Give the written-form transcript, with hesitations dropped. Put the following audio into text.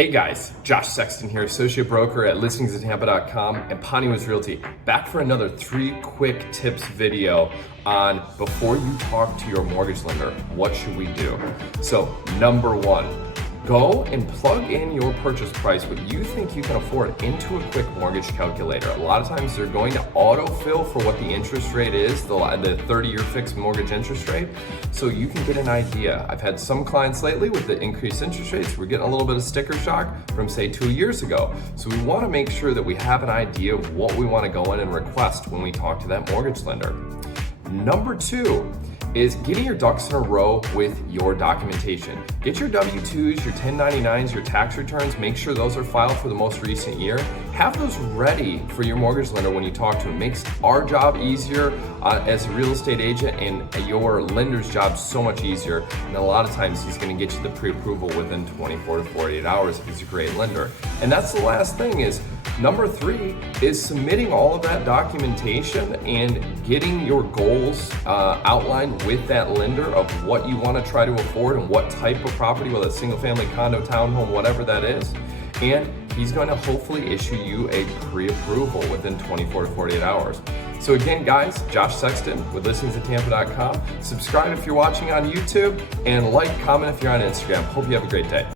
Hey guys, Josh Sexton here, associate broker at listingsintampa.com and Pontius Realty, back for another 3 quick tips video on before you talk to your mortgage lender, what should we do? So number 1, go and plug in your purchase price, what you think you can afford, into a quick mortgage calculator. A lot of times they're going to autofill for what the interest rate is, the 30-year fixed mortgage interest rate, so you can get an idea. I've had some clients lately with the increased interest rates, we're getting a little bit of sticker shock from say 2 years ago. So we want to make sure that we have an idea of what we want to go in and request when we talk to that mortgage lender. Number 2 is getting your ducks in a row with your documentation. Get your W-2s, your 1099s, your tax returns, make sure those are filed for the most recent year. Have those ready for your mortgage lender when you talk to them. Makes our job easier as a real estate agent and your lender's job so much easier. And a lot of times he's gonna get you the pre-approval within 24 to 48 hours if he's a great lender. And that's the last thing is, number 3 is submitting all of that documentation and getting your goals outlined with that lender of what you want to try to afford and what type of property, whether it's single family, condo, townhome, whatever that is. And he's going to hopefully issue you a pre-approval within 24 to 48 hours. So again, guys, Josh Sexton with listingsintampa.com. Subscribe if you're watching on YouTube and like, comment if you're on Instagram. Hope you have a great day.